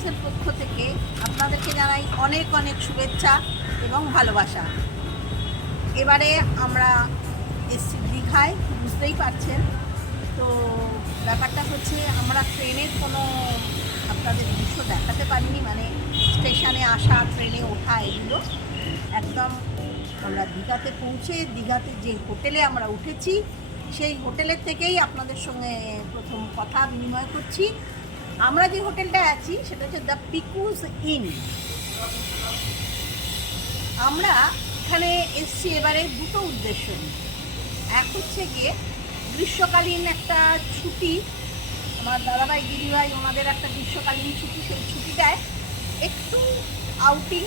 ট্রাভেলসের পক্ষ থেকে আপনাদেরকে জানাই অনেক অনেক শুভেচ্ছা এবং ভালোবাসা। এবারে আমরা এসছি দীঘায়, বুঝতেই পারছেন। তো ব্যাপারটা হচ্ছে আমরা ট্রেনের কোনো আপনাদের দৃশ্য দেখাতে পারিনি মানে স্টেশনে আসা, ট্রেনে ওঠা এগুলো। একদম আমরা দীঘাতে পৌঁছে, দীঘাতে যে হোটেলে আমরা উঠেছি, সেই হোটেলের থেকেই আপনাদের সঙ্গে প্রথম কথা বিনিময় করছি। আমরা যে হোটেলটায় আছি, সেটা হচ্ছে দ্য পিকুস ইন। আমরা এখানে এসছি এবারে দুটো উদ্দেশ্য এক হচ্ছে গিয়ে গ্রীষ্মকালীন একটা ছুটি, আমার দাদাভাই, দিদিভাই ওনাদের একটা গ্রীষ্মকালীন ছুটি, সেই ছুটিটায় একটু আউটিং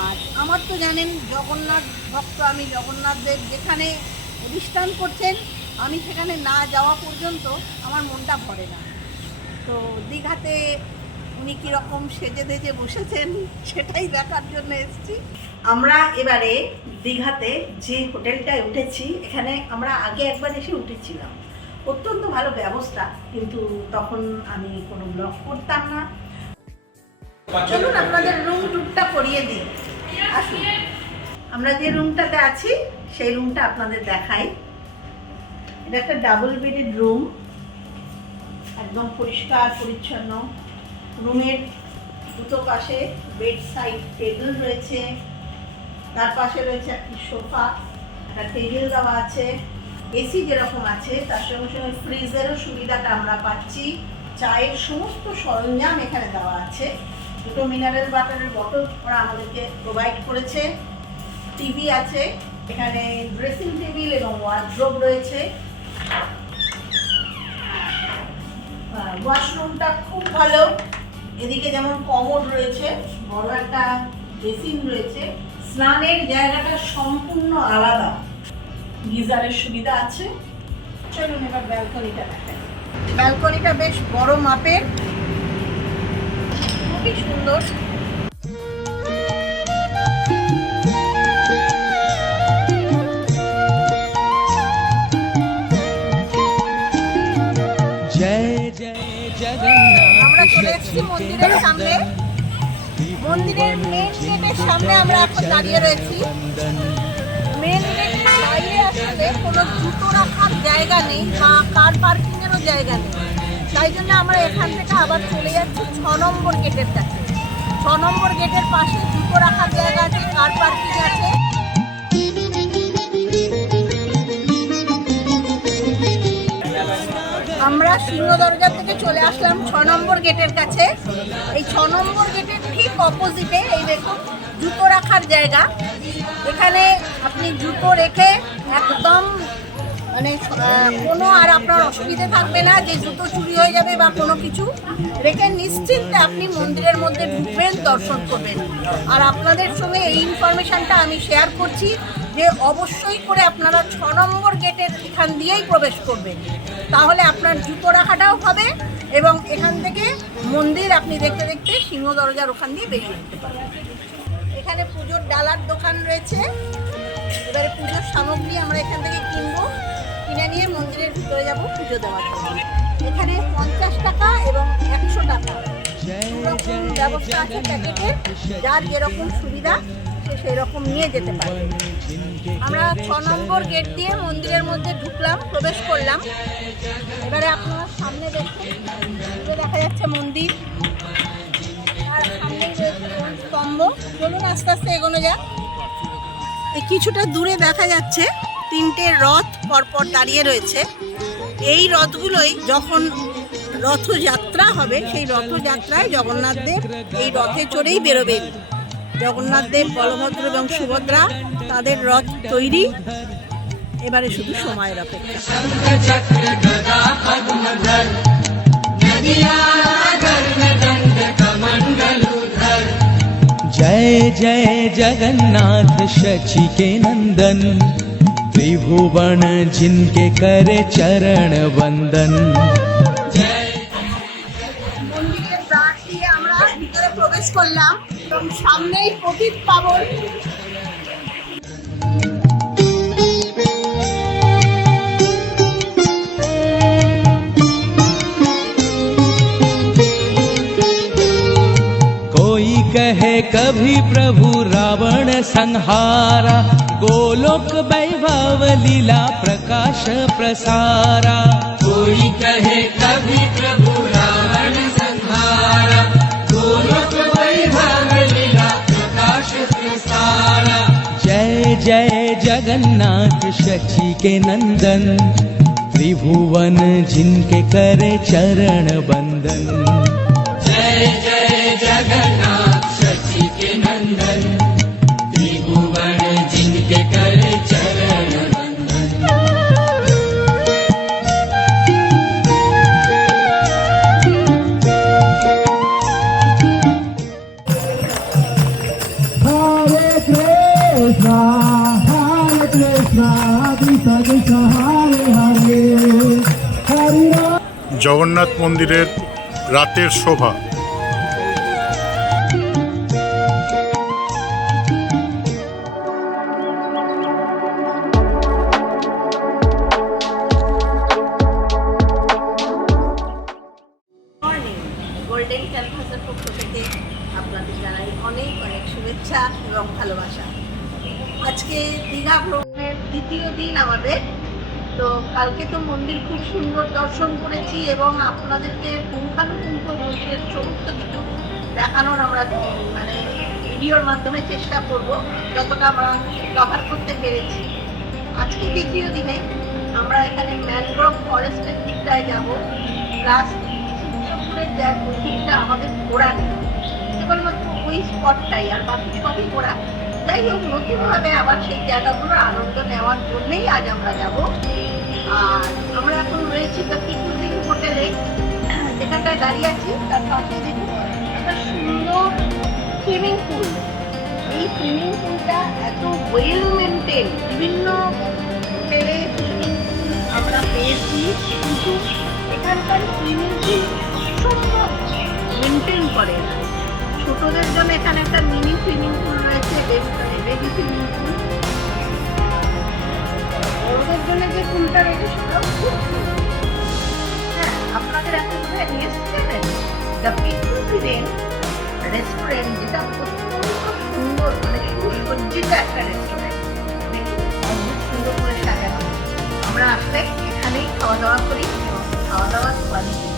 আর আমার তো জানেন, জগন্নাথ ভক্ত আমি, জগন্নাথদের যেখানে অনুষ্ঠান করছেন, আমি সেখানে না যাওয়া পর্যন্ত আমার মনটা ভরে না। তো দীঘাতে উনি কীরকম সেজে দেজে বসেছেন সেটাই দেখার জন্য এসেছি। আমরা এবারে দীঘাতে যে হোটেলটায় উঠেছি, এখানে আমরা আগে একবার এসে উঠেছিলাম। অত্যন্ত ভালো ব্যবস্থা, কিন্তু তখন আমি কোনো ব্লগ করতাম না। চলুন আপনাদের রুম টুকটা করিয়ে দিই। আসুন। আমরা যে রুমটাতে আছি, সেই রুমটা আপনাদের দেখাই। এটা একটা ডাবল বেডেড রুম একদম পরিষ্কার, পরিচ্ছন্ন। রুমের দুটো পাশে বেড সাইড টেবিল রয়েছে। তার পাশে রয়েছে একটি সোফা, একটা টেবিল দেওয়া আছে। এসি যেরকম আছে, তার সঙ্গে সঙ্গে ফ্রিজেরও সুবিধাটা আমরা পাচ্ছি। চায়ের সমস্ত সরঞ্জাম এখানে দেওয়া আছে। দুটো মিনারেল ওয়াটারের বটল ওরা আমাদেরকে প্রোভাইড করেছে। টিভি আছে, এখানে ড্রেসিং টেবিল এবং ওয়ার্ড্রোব রয়েছে। ওয়াশরুমটা খুব ভালো। এদিকে যেমন কমোড রয়েছে, বড় একটা বেসিন রয়েছে। স্নানের জায়গাটা সম্পূর্ণ আলাদা। গিজারের সুবিধা আছে। চলুন এবার ব্যালকনিটা দেখাই। ব্যালকনিটা বেশ বড় মাপের। খুবই সুন্দর। চলে মন্দিরের সামনে। মন্দিরের মেন গেটের সামনে আমরা এখন দাঁড়িয়ে রয়েছি। মেন গেটের বাইরে আসলে কোনো জুতো রাখার জায়গা নেই বা কার পার্কিংয়েরও জায়গা নেই। তাই জন্য আমরা এখান থেকে আবার চলে যাচ্ছি ছ নম্বর গেটের কাছে। ছ নম্বর গেটের পাশে জুতো রাখার জায়গা আছে কার পার্কিং আছে। আমরা সিংহ দরজা থেকে চলে আসলাম ছ নম্বর গেটের কাছে। এই ছ নম্বর গেটের ঠিক অপোজিটে, এই দেখুন, জুতো রাখার জায়গা। এখানে আপনি জুতো রেখে একদম মানে কোনো আর আপনার অসুবিধে থাকবে না যে জুতো চুরি হয়ে যাবে বা কোনো কিছু। রেখে নিশ্চিন্তে আপনি মন্দিরের মধ্যে ঢুকবেন, দর্শন করবেন। আর আপনাদের সঙ্গে এই ইনফরমেশনটা আমি শেয়ার করছি। যে অবশ্যই করে আপনারা ছ নম্বর গেটের এখান দিয়েই প্রবেশ করবেন। তাহলে আপনার জুতো রাখাটাও হবে এবং এখান থেকে মন্দির আপনি দেখতে দেখতে সিংহ দরজার ওখান দিয়ে বেরিয়ে যেতে পারবেন। এখানে পুজোর ডালার দোকান রয়েছে। এবারে পুজোর সামগ্রী আমরা এখান থেকে কিনবো। কিনে নিয়ে মন্দিরের ভিতরে যাব, পুজো দেওয়ার জন্য। এখানে পঞ্চাশ টাকা এবং একশো টাকা। ব্যবস্থা আছে প্যাকেটের যার যেরকম সুবিধা সে সেই রকম নিয়ে যেতে পারে। আমরা ছ নম্বর গেট দিয়ে মন্দিরের মধ্যে ঢুকলাম, প্রবেশ করলাম। এবারে আপনারা সামনে দেখুন দেখা যাচ্ছে মন্দির। স্তম্ভ, চলুন আস্তে আস্তে এগোনো যাক। কিছুটা দূরে দেখা যাচ্ছে তিনটে রথ পরপর দাঁড়িয়ে রয়েছে। এই রথগুলোই যখন রথযাত্রা হবে, সেই রথযাত্রায় জগন্নাথদেব এই রথে চড়েই বেরোবেন জগন্নাথদেব বলভদ্র এবং সুভদ্রা তাদের রথ তৈরি এবারে শুধু সময়ের অপেক্ষা जय जय जगन्नाथ शची के नंदन त्रिभुवन जिनके करे चरण वंदन মন্দিরের দ্বার দিয়ে আমরা ভিতরে প্রবেশ করলাম এবং সামনেই পতিত পাবন कभी प्रभु रावण संहारा गोलोक वैभव लीला प्रकाश प्रसारा कोई कहे कभी प्रभु रावण संहारा जय जगन्नाथ शची के नंदन त्रिभुवन जिनके करे चरण बंदन। जय जय জগন্নাথ মন্দিরের রাতের শোভা। গোল্ডেন থেকে আপনাদের অনেক অনেক শুভেচ্ছা এবং ভালোবাসা। আজকে দীঘা ভ্রমণের দ্বিতীয় দিন আমাদের তো কালকে তো মন্দির খুব সুন্দর দর্শন করেছি এবং আপনাদেরকে পুঙ্খানুপুঙ্খ মন্দিরের সমস্ত কিছু দেখানোর আমরা মানে ভিডিওর মাধ্যমে চেষ্টা করব, যতটা আমরা কভার করতে পেরেছি। আজকে দ্বিতীয় দিনে আমরা এখানে ম্যানগ্রোভ ফরেস্টের দিকটায় যাব। প্লাস যে দিকটা আমাদের ঘোরা নেই। কেবলমাত্র ওই স্পটটাই, আর বাকি সবই ঘোরা। যাই হোক, নতুনভাবে আবার সেই জায়গাগুলোর আনন্দ নেওয়ার জন্যেই আজ আমরা যাব। আর আমরা এখন রয়েছি দ্য পিকুজিং হোটেলে। যেখানটায় দাঁড়িয়ে আছি, তার পাশে দেখুন একটা সুন্দর সুইমিং পুল এই সুইমিং পুলটা এত ওয়েল মেনটেন বিভিন্ন হোটেলে সুইমিং পুল আমরা পেয়েছি। কিন্তু এখানকার সুইমিং পুল অসম্ভব মেনটেন করে না। ছোটদের জন্য এখানে একটা মিনি সুইমিং পুল রয়েছে বেবি সুইমিং পুল হ্যাঁ নিয়ে রেস্টুরেন্ট যেটা অত্যন্ত সুন্দর মানে সুসজ্জিত একটা রেস্টুরেন্ট সুন্দর করে সাজানো। আমরা আসলে এখানেই খাওয়া দাওয়া করি খাওয়া দাওয়ার কোয়ালিটি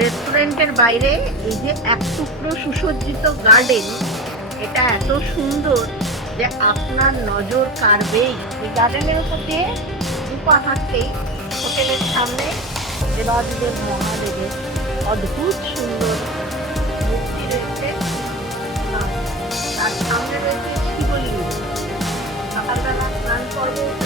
রেস্টুরেন্টের বাইরে এই যে এক টুকরো সুসজ্জিত গার্ডেন এটা এত সুন্দর। যে আপনার নজর কাড়বেই। ওই গার্ডেনের উপর দিয়ে দুপা হাঁটতেই হোটেলের সামনে দেবাদিদেব মহাদেবের অদ্ভুত সুন্দর মূর্তি রয়েছে। তার সামনে রয়েছে শিবলিঙ্গ। সকালবেলা স্নান পর্ব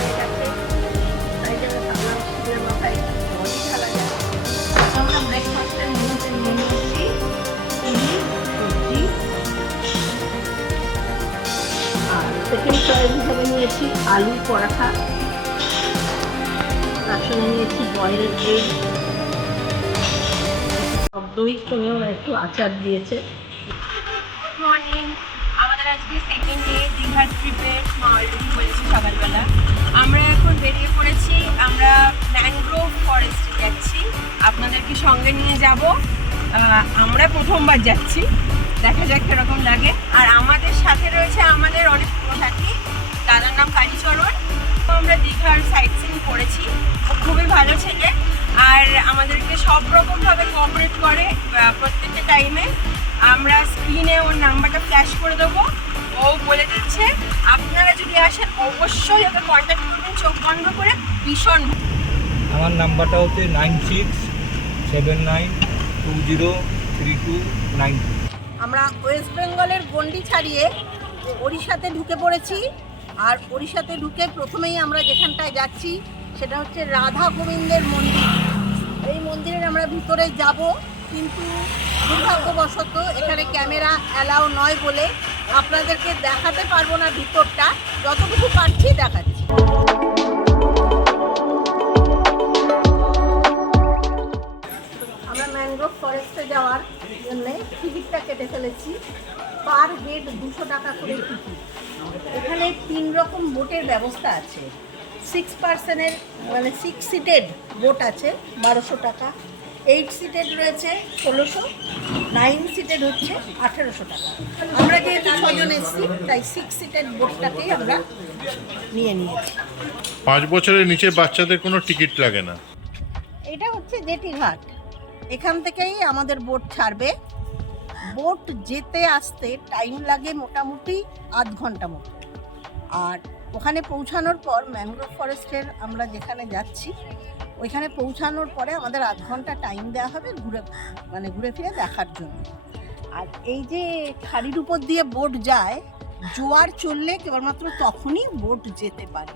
আলু পরাঠা। তার সঙ্গে নিয়েছি বয়েল এগ। দই সঙ্গে ওরা একটু আচার দিয়েছে। মর্নিং আমাদের আজকে সেকেন্ড ডে দীঘার ট্রিপে অলরেডি বলেছি সকালবেলা। আমরা এখন বেরিয়ে পড়েছি, আমরা ম্যানগ্রোভ ফরেস্টে যাচ্ছি। আপনাদেরকে সঙ্গে নিয়ে যাব। আমরা প্রথমবার যাচ্ছি। দেখা যাক কীরকম লাগে। আর আমাদের সাথে রয়েছে আমাদের অনেক পুরো সাথী দাদার নাম কালীচরণ। তো আমরা দীঘার সাইট সিন করেছি। ও খুবই ভালো ছেলে। আর আমাদেরকে সব রকমভাবে কোঅপারেট করে প্রত্যেকটা টাইমে আমরা স্ক্রিনে ওর নাম্বারটা ফ্ল্যাশ করে দেবো। ও বলে দিচ্ছে আপনারা যদি আসেন অবশ্যই ওকে কন্ট্যাক্ট করবেন চোখ বন্ধ করে। ভীষণ আমার নাম্বারটা হচ্ছে nine six seven nine two zero three two nine two আমরা ওয়েস্ট বেঙ্গলের গন্ডি ছাড়িয়ে ওড়িশাতে ঢুকে পড়েছি। আর ওড়িশাতে ঢুকে প্রথমেই আমরা যেখানটায় যাচ্ছি, সেটা হচ্ছে রাধা গোবিন্দের মন্দির। এই মন্দিরের আমরা ভিতরে যাব, কিন্তু দুর্ভাগ্যবশত এখানে ক্যামেরা অ্যালাউ নয় বলে আপনাদেরকে দেখাতে পারব না ভিতরটা। যতটুকু পারছি দেখাচ্ছি। আমরা ম্যানগ্রোভ ফরেস্টে যাওয়ার জন্য টিকিটটা কেটে ফেলেছি। পার হেড দুশো টাকা করে টিকিট। এখানে তিন রকম বোটের ব্যবস্থা আছে। সিক্স পার্সনের মানে সিক্স সিটেড বোট আছে বারোশো টাকা। এইট সিটেড রয়েছে ষোলোশো। নাইন সিটেড হচ্ছে আঠেরোশো টাকা। আমরা যেহেতু ছজন এসেছি তাই সিক্স সিটেড বোটটাকেই আমরা নিয়ে নিয়েছি। পাঁচ বছরের নিচে বাচ্চাদের কোনো টিকিট লাগে না। এটা হচ্ছে জেটি ঘাট এখান থেকেই আমাদের বোট ছাড়বে। বোট যেতে আসতে টাইম লাগে মোটামুটি আধ ঘণ্টা মতো। আর ওখানে পৌঁছানোর পর ম্যানগ্রোভ ফরেস্টের আমরা যেখানে যাচ্ছি, ওইখানে পৌঁছানোর পরে আমাদের আধ ঘণ্টা টাইম দেওয়া হবে ঘুরে মানে ঘুরে ফিরে দেখার জন্য। আর এই যে খাড়ির উপর দিয়ে বোট যায়, জোয়ার চললে কেবলমাত্র তখনই বোট যেতে পারে।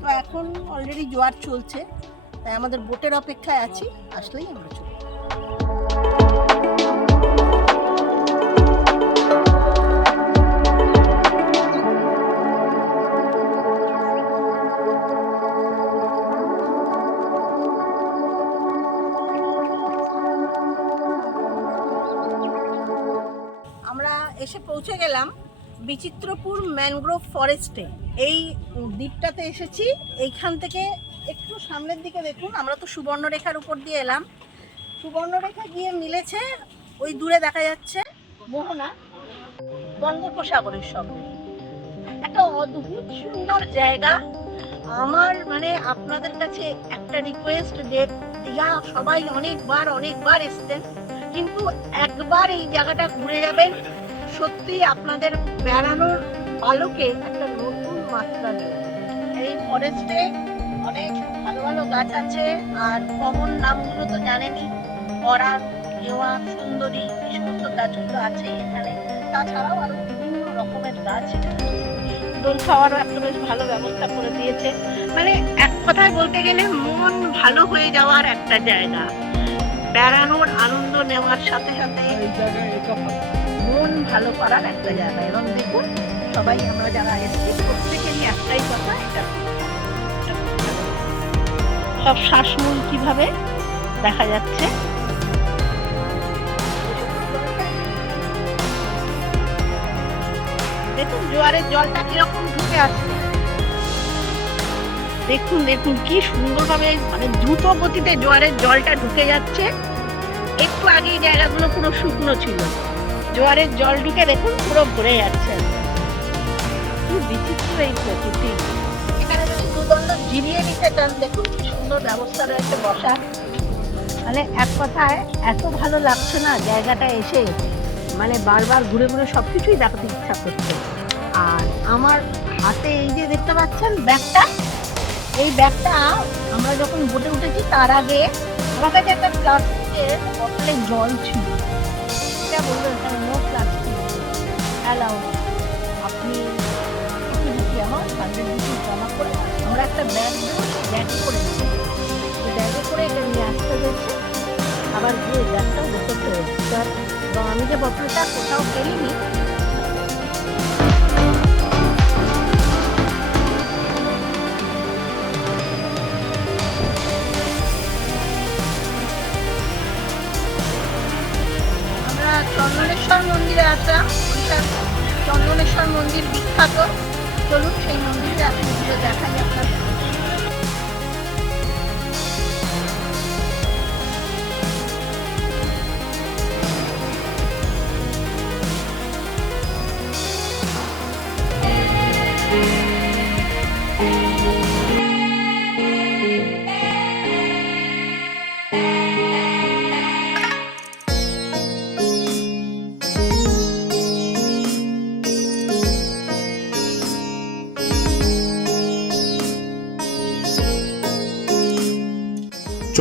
তো এখন অলরেডি জোয়ার চলছে, তাই আমাদের বোটের অপেক্ষায় আছি, আসলেই আমরা চলে এসে পৌঁছে গেলাম বিচিত্রপুর ম্যানগ্রোভ ফরেস্টে। এই দ্বীপটাতে এসেছি। এইখান থেকে একটু সামনের দিকে দেখুন, আমরা তো সুবর্ণরেখার উপর দিয়ে এলাম। সুবর্ণরেখা গিয়ে মিলেছে, ওই দূরে দেখা যাচ্ছে মোহনা, বঙ্গোপসাগরের সঙ্গে। একটা অদ্ভুত সুন্দর জায়গা। আমার মানে আপনাদের কাছে একটা রিকোয়েস্ট যে দীঘা সবাই অনেকবার অনেকবার এসছেন, কিন্তু একবার এই জায়গাটা ঘুরে যাবেন সত্যি আপনাদের বেড়ানোর আলোকে একটা নতুন মাত্রা দেবে এই ফরেস্টে অনেক ভালো ভালো গাছ আছে, আর কমন নামগুলো তো জানেনই অরান কেওয়া সুন্দরী, এই সমস্ত গাছগুলো আছে এখানে। তাছাড়াও আরও বিভিন্ন রকমের গাছ দোল খাওয়ারও একটা বেশ ভালো ব্যবস্থা করে দিয়েছে। মানে এক কথায় বলতে গেলে মন ভালো হয়ে যাওয়ার একটা জায়গা। বেড়ানোর আনন্দ নেওয়ার সাথে সাথে এই জায়গায়। মন ভালো করার একটা জায়গা। এবং দেখুন, সবাই আমরা যারা এসেছি প্রত্যেকেরই একটাই কথা, এটা সব শ্বাসমূল কীভাবে দেখা যাচ্ছে? দেখুন জোয়ারের জলটা কীরকম ঢুকে আসছে। দেখুন দেখুন, কি সুন্দরভাবে মানে দ্রুত গতিতে জোয়ারের জলটা ঢুকে যাচ্ছে। একটু আগে জায়গাগুলো পুরো শুকনো ছিল। জোয়ারের জল ঢুকে দেখুন পুরো ভরে যাচ্ছে। কি বিচিত্র এই প্রকৃতি। এখানে যদি দুদণ্ড জিরিয়ে নিতে চান দেখুন কি সুন্দর ব্যবস্থা রয়েছে বসা। মানে এক কথায় এত ভালো লাগছে না জায়গাটা এসে। মানে বারবার ঘুরে ঘুরে সব কিছুই দেখাতে ইচ্ছা করছে। আর আমার হাতে এই যে দেখতে পাচ্ছেন ব্যাগটা এই ব্যাগটা আমরা যখন বোটে উঠেছি তার আগে আমার কাছে একটা প্লাস্টিকের বোতলে জল ছিল। এটা বললেন নো প্লাস্টিক অ্যালাউ আপনি ঢুকি আমার জমা করে আমরা একটা ব্যাগ দেবো ব্যাগে করে ওই ব্যাগে করে এটা নিয়ে আসতে হয়েছে। আবার গিয়ে ব্যাগটাও দেখতে হয়েছে। এবং আমি যে বোতলটা কোথাও ফেলিনি ওড়িশার চন্দনেশ্বর মন্দির বিখ্যাত। চলুন সেই মন্দিরে আপনি ঘুরে দেখাই আপনাদের।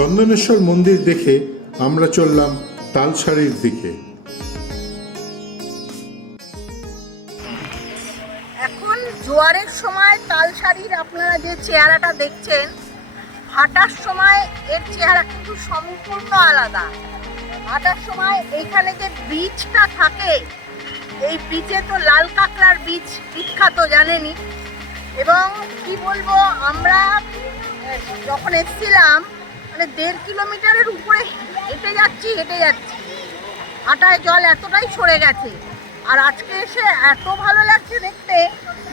চন্দনেশ্বর মন্দির দেখে আমরা চললাম তালসারির দিকে। এখন জোয়ারের সময় তালসারির আপনারা যে চেহারাটা দেখছেন হাঁটার সময় এর চেহারা কিন্তু সম্পূর্ণ আলাদা। হাঁটার সময় এইখানে যে বীজটা থাকে, এই বীজে তো লাল কাঁকড়ার বীজ বিখ্যাত জানেনই। এবং কি বলব, আমরা যখন এসছিলাম মানে দেড় কিলোমিটারের উপরে হেঁটে যাচ্ছি হেঁটে যাচ্ছি। হাঁটায় জল এতটাই সরে গেছে। আর আজকে এসে এত ভালো লাগছে দেখতে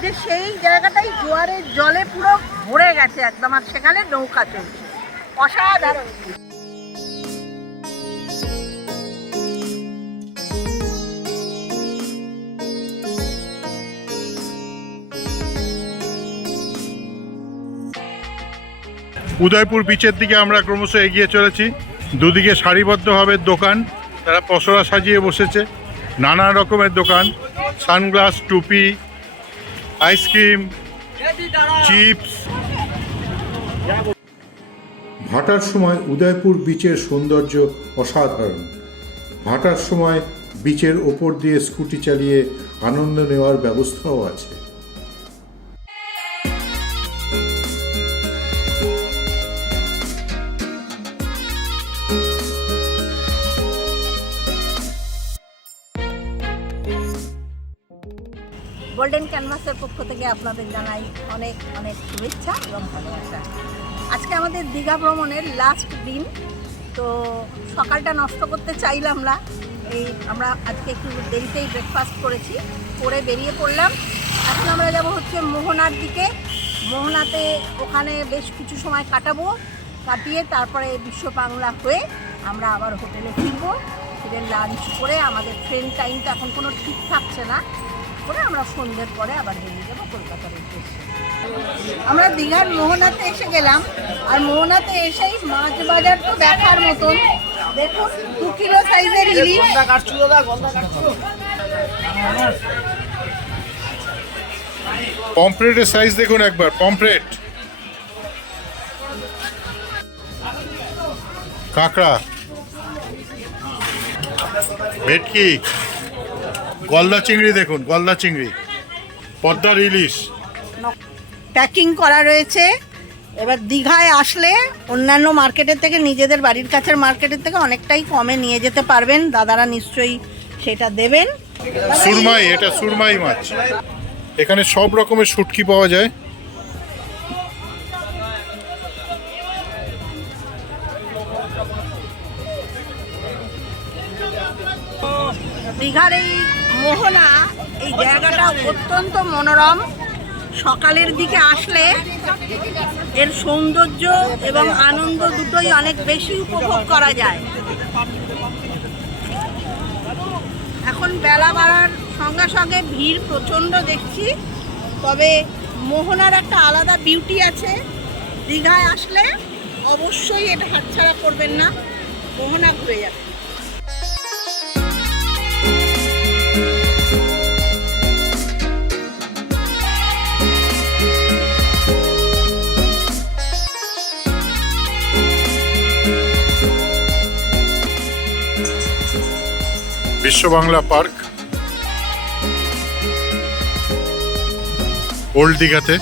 যে সেই জায়গাটাই জোয়ারের জলে পুরো ভরে গেছে একদম, আর সেখানে নৌকা চলছে। অসাধারণ। উদয়পুর বিচের দিকে আমরা ক্রমশ এগিয়ে চলেছি। দুদিকে সারিবদ্ধভাবে দোকান, তারা পসরা সাজিয়ে বসেছে। নানা রকমের দোকান, সানগ্লাস, টুপি, আইসক্রিম, চিপস। ভাটার সময় উদয়পুর বিচের সৌন্দর্য অসাধারণ। ভাটার সময় বিচের ওপর দিয়ে স্কুটি চালিয়ে আনন্দ নেওয়ার ব্যবস্থাও আছে। থেকে আপনাদের জানাই অনেক অনেক শুভেচ্ছা এবং ভালোবাসা। আজকে আমাদের দীঘা ভ্রমণের লাস্ট দিন। তো সকালটা নষ্ট করতে চাইলাম না। এই আমরা আজকে একটু দেরিতেই ব্রেকফাস্ট করেছি, করে বেরিয়ে পড়লাম। এখন আমরা যাব হচ্ছে মোহনার দিকে। মোহনাতে ওখানে বেশ কিছু সময় কাটাবো, কাটিয়ে তারপরে বিশ্ব বাংলা হয়ে আমরা আবার হোটেলে ফিরবো। ফিরে লাঞ্চ করে আমাদের ট্রেন টাইমটা এখন কোনো ঠিক থাকছে না। করে আমরা সন্ধ্যের পরে আবার বেরিয়ে যাব কলকাতার উদ্দেশ্যে। আমরা দীঘার মোহনাতে এসে গেলাম আর মোহনাতে এসেই মাছ বাজার তো দেখার মতন। দেখুন দু কিলো সাইজের ইলিশ। পমফ্রেটের সাইজ দেখুন একবার পমফ্রেট কাঁকড়া। ভেটকি। গলদা চিংড়ি দেখুন গলদা চিংড়ি। পদ্মার ইলিশ প্যাকিং করা রয়েছে। এবার দীঘায় আসলে অন্যান্য মার্কেটের থেকে নিজেদের বাড়ির কাছের মার্কেটের থেকে অনেকটাই কমে নিয়ে যেতে পারবেন। দাদারা নিশ্চয়ই সেটা দেবেন। সুরমাই এটা সুরমাই মাছ। এখানে সব রকমের শুটকি পাওয়া যায়। দীঘার এই মোহনা, এই জায়গাটা অত্যন্ত মনোরম। সকালের দিকে আসলে এর সৌন্দর্য এবং আনন্দ দুটোই অনেক বেশি উপভোগ করা যায়। এখন বেলা বাড়ার সঙ্গে সঙ্গে ভিড় প্রচণ্ড দেখছি, তবে মোহনার একটা আলাদা বিউটি আছে। দীঘায় আসলে অবশ্যই এটা হাতছাড়া করবেন না, মোহনা ঘুরে যাবে বিশ্ব বাংলা পার্ক। ওল্ড দীঘাতে।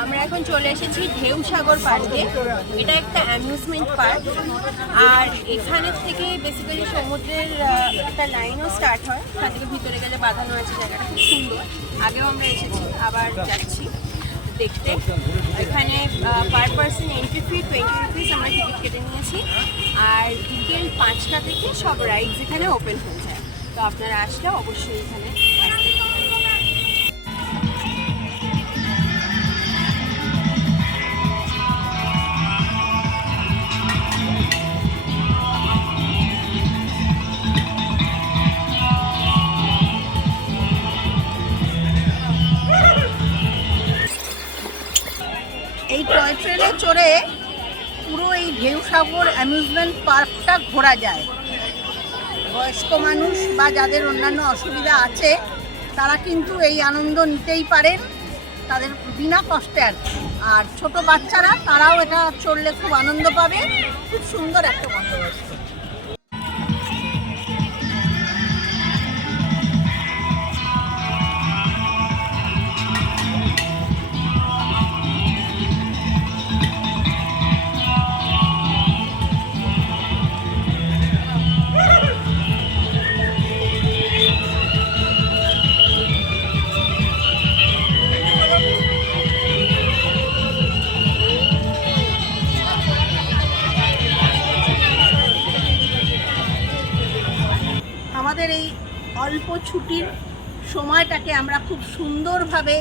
আমরা এখন চলে এসেছি ঢেউ সাগর পার্কে। এটা একটা অ্যামিউজমেন্ট পার্ক আর এখানের থেকে বেসিক্যালি সমুদ্রের একটা লাইনও স্টার্ট হয়। ওখান থেকে ভিতরে গেলে বাঁধানো আছে জায়গাটা, খুব সুন্দর। আগেও আমরা এসেছি, আবার যাচ্ছি দেখতে। এখানে per person entry fee twenty rupees আমরা টিকিট কেটে নিয়েছি। আর বিকেল পাঁচটা থেকে সব রাইডস এখানে ওপেন হয়ে যায়। তো আপনারা আসলে অবশ্যই এখানে টয় ট্রেনে চড়ে পুরো এই ঢেউসাগর অ্যামিউজমেন্ট পার্কটা ঘোরা যায়। বয়স্ক মানুষ বা যাদের অন্যান্য অসুবিধা আছে, তারা কিন্তু এই আনন্দ নিতেই পারেন তাদের বিনা কষ্টে আর আর ছোট বাচ্চারা, তারাও এটা চললে খুব আনন্দ পাবে। খুব সুন্দর একটা বন্দোবস্ত আমাদের এই অল্প ছুটির সময়টাকে আমরা খুব সুন্দরভাবে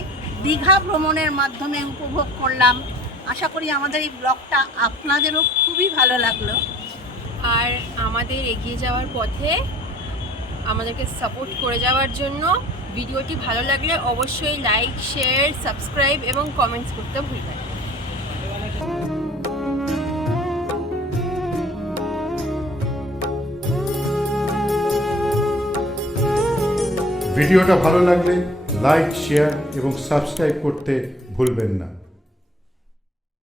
দীঘা ভ্রমণের মাধ্যমে উপভোগ করলাম। আশা করি আমাদের এই ব্লগটা আপনাদেরও খুবই ভালো লাগল। আর আমাদের এগিয়ে যাওয়ার পথে আমাদেরকে সাপোর্ট করে যাওয়ার জন্য ভিডিওটি ভালো লাগলে অবশ্যই লাইক শেয়ার সাবস্ক্রাইব এবং কমেন্টস করতে ভুলবেন ভিডিওটা ভালো লাগলে লাইক শেয়ার এবং সাবস্ক্রাইব করতে ভুলবেন না।